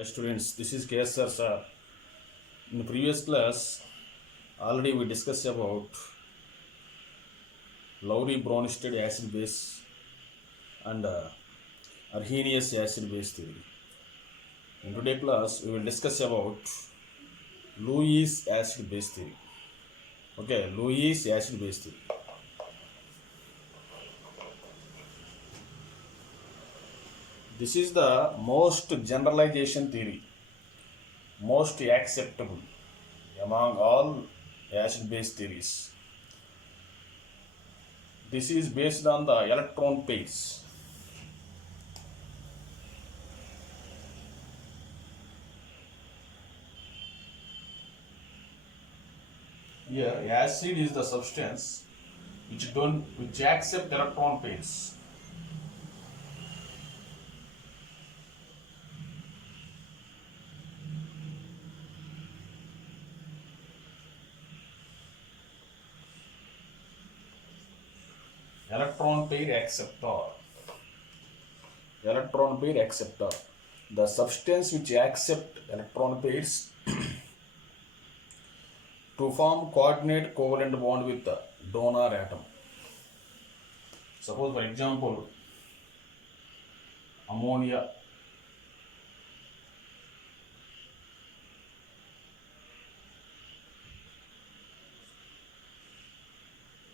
Hi students, this is KSR sir. In the previous class, already we discussed about Lowry-Bronsted acid base and Arrhenius acid base theory. In today's class, we will discuss about Lewis acid base theory. Okay, Lewis acid base theory. This is the most generalization theory, most acceptable among all acid base theories. This is based on the electron pairs. Here, acid is the substance which accept electron pairs. Electron pair acceptor. Electron pair acceptor. The substance which accept electron pairs to form coordinate covalent bond with the donor atom. Suppose for example, ammonia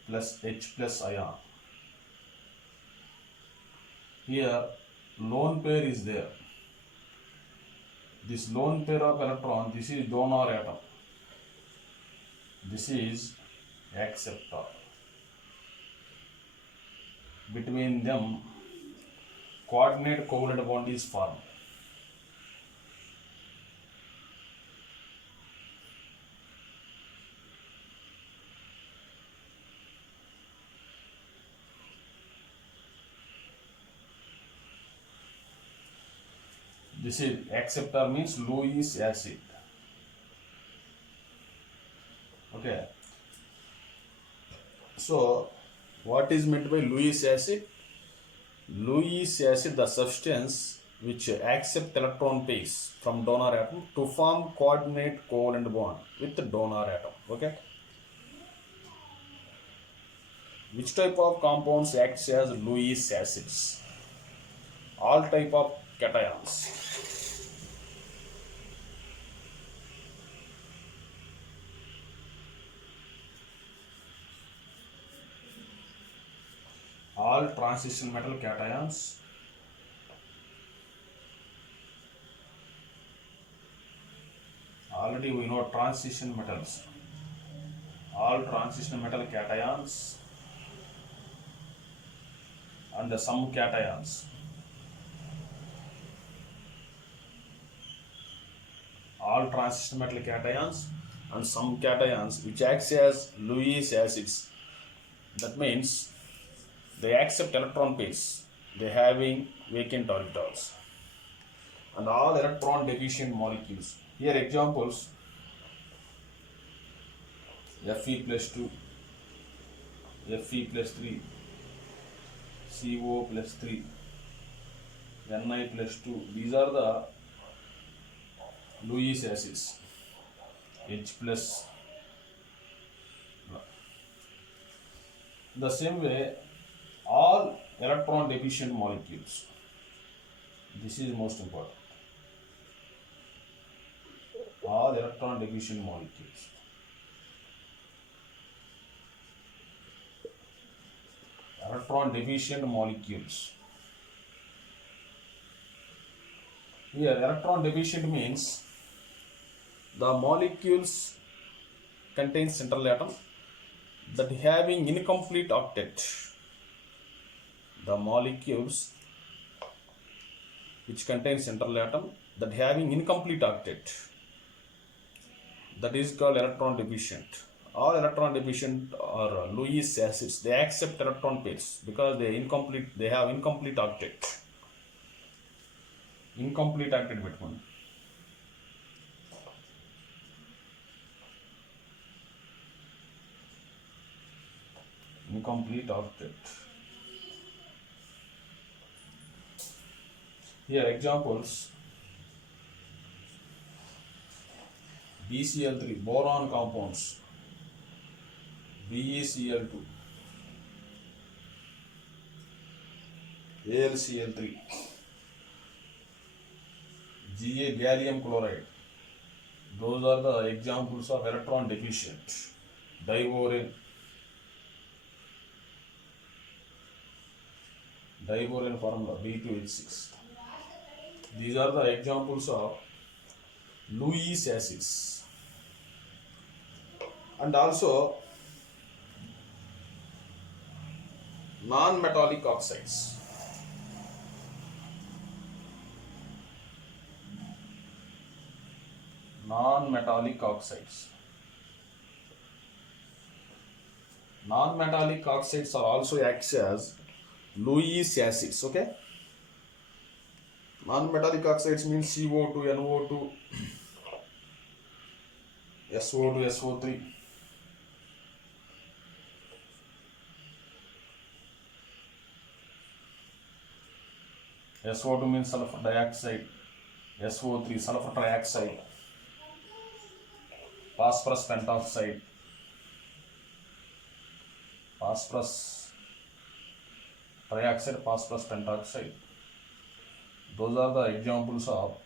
plus H plus ion. Here lone pair is there. This lone pair of electron, this is donor atom. This is acceptor. Between them, coordinate covalent bond is formed. This is acceptor means Lewis acid. Okay. So, what is meant by Lewis acid? Lewis acid, the substance which accept electron pairs from donor atom to form coordinate covalent bond with the donor atom. Okay. Which type of compounds acts as Lewis acids? All type of cations. All transition metal cations, already we know transition metals, all transition metal cations and some cations. All transition metal cations and some cations which acts as Lewis acids. That means they accept electron pairs, they having vacant orbitals, and all electron deficient molecules. Here examples: Fe plus 2, Fe plus 3, CO plus 3, Ni plus 2. These are the Lewis acids. H plus. The same way, all electron deficient molecules. This is most important. All electron deficient molecules. Electron deficient molecules. Here, electron deficient means the molecules contain central atom that having incomplete octet. The molecules which contain central atom that having incomplete octet, that is called electron deficient. All electron deficient are Lewis acids. They accept electron pairs because they have incomplete octet. Incomplete octet between. Incomplete octet. Here examples: BCl3, boron compounds, BeCl2, AlCl3, Ga, gallium chloride. Those are the examples of electron deficient. Diborane formula B2H6. These are the examples of Lewis acids. And also non-metallic oxides. Non-metallic oxides. Non-metallic oxides are also acts as Lewis acids. Okay. Non-metallic oxides means CO2, NO2, SO2, SO3. SO2 means sulfur dioxide, SO3 sulfur trioxide, phosphorus pentoxide, phosphorus trioxide, phosphorus pentoxide. Those are the examples of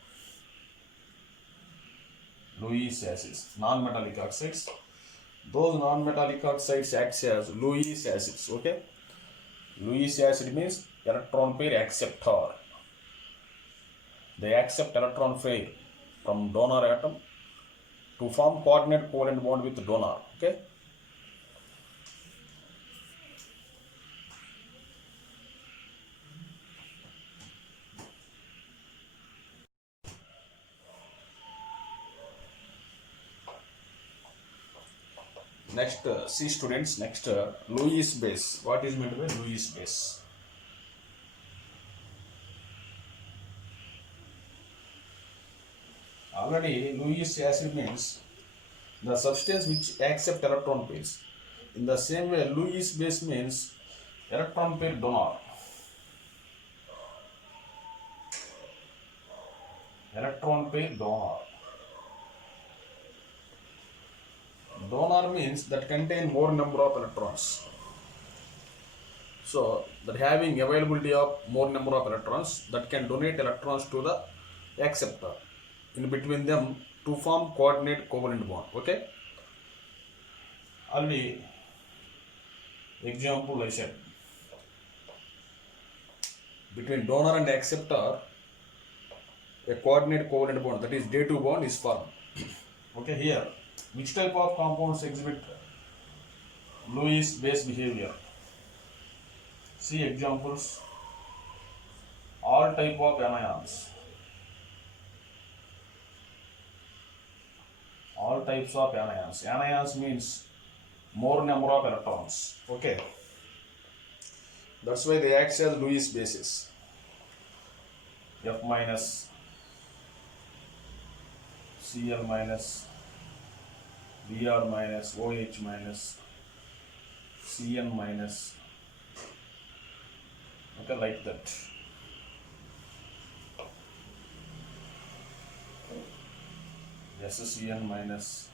Lewis acids, non-metallic oxides. Those non-metallic oxides act as Lewis acids. Okay, Lewis acid means electron pair acceptor. They accept electron pair from donor atom to form coordinate covalent bond with donor. Okay. Next, see students, next Lewis base. What is meant by Lewis base? Already Lewis acid means the substance which accept electron pairs. In the same way, Lewis base means electron pair donor. Electron pair donor. Donor means that contain more number of electrons. So that having availability of more number of electrons that can donate electrons to the acceptor in between them to form coordinate covalent bond. Okay. Only example I said. Between donor and acceptor, a coordinate covalent bond, that is day2 bond, is formed. Okay, here which type of compounds exhibit Lewis base behavior? See examples. All type of anions. All types of anions. Anions means more number of electrons. Okay. That's why they act as Lewis bases. F minus, Cl minus, Br minus, OH minus, Cn minus. Okay, like that. SCN minus,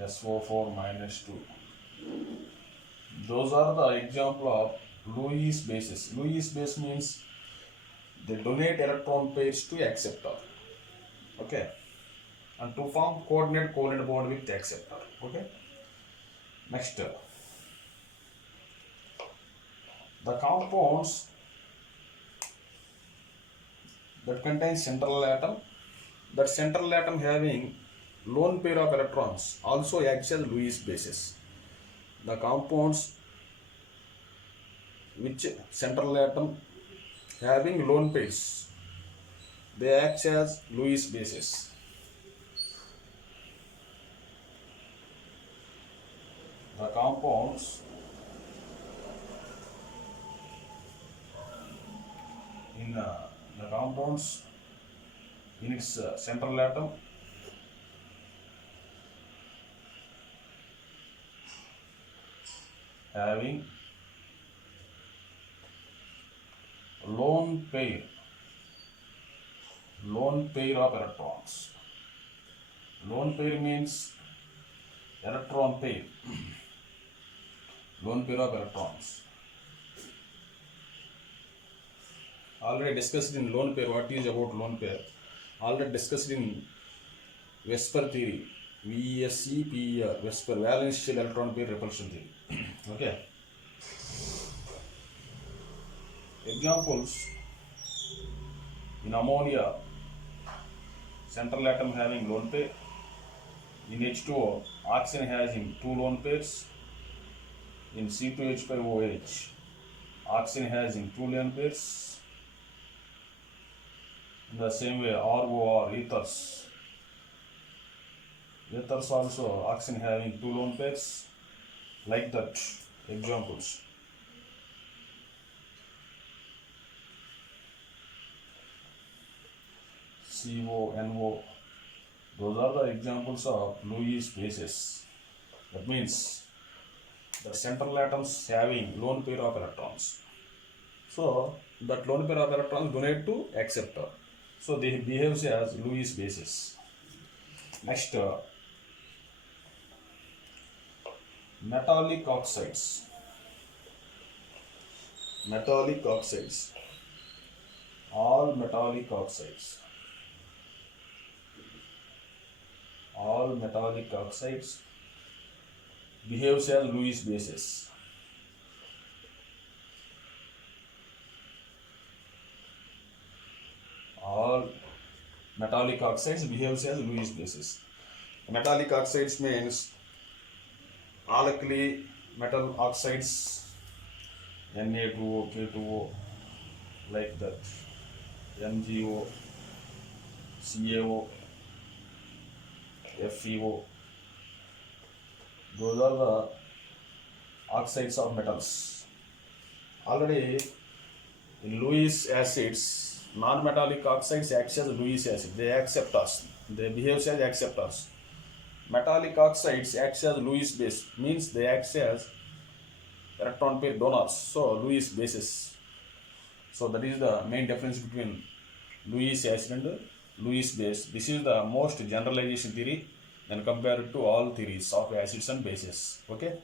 SO4 minus 2. Those are the example of Lewis bases. Lewis base means they donate electron pairs to acceptor. Okay. And to form coordinate covalent bond with acceptor. Okay. Next, the compounds that contain central atom, that central atom having lone pair of electrons also acts as Lewis bases. The compounds which central atom having lone pairs, they act as Lewis bases. The compounds in its central atom having lone pair of electrons. Lone pair means electron pair. Lone pair of electrons. Already discussed in lone pair. What is about lone pair? Already discussed in Vesper theory. VSEPER, Vesper, valence shell electron pair repulsion theory. Okay. Examples: in ammonia, central atom having lone pair. In H2O, oxygen has in 2 lone pairs. In C2H5OH, oxygen has in 2 lone pairs. In the same way, ROR, ethers. Ethers also, oxygen having 2 lone pairs. Like that. Examples: CO, NO. Those are the examples of Lewis bases. That means the central atoms having lone pair of electrons. So that lone pair of electrons donate to acceptor. So they behave as Lewis bases. Next, metallic oxides. Metallic oxides. All metallic oxides. All metallic oxides behaves as Lewis bases. All metallic oxides behaves as Lewis bases. Metallic oxides means alkali metal oxides, Na2O, K2O, like that, MgO, CaO, FeO. Those are the oxides of metals. Already in Lewis acids, non-metallic oxides act as Lewis acid. They accept us. They behave as acceptors. Metallic oxides act as Lewis base, means they act as electron pair donors. So Lewis bases. So that is the main difference between Lewis acid and Lewis base. This is the most generalization theory when compared to all theories of acids and bases. Okay.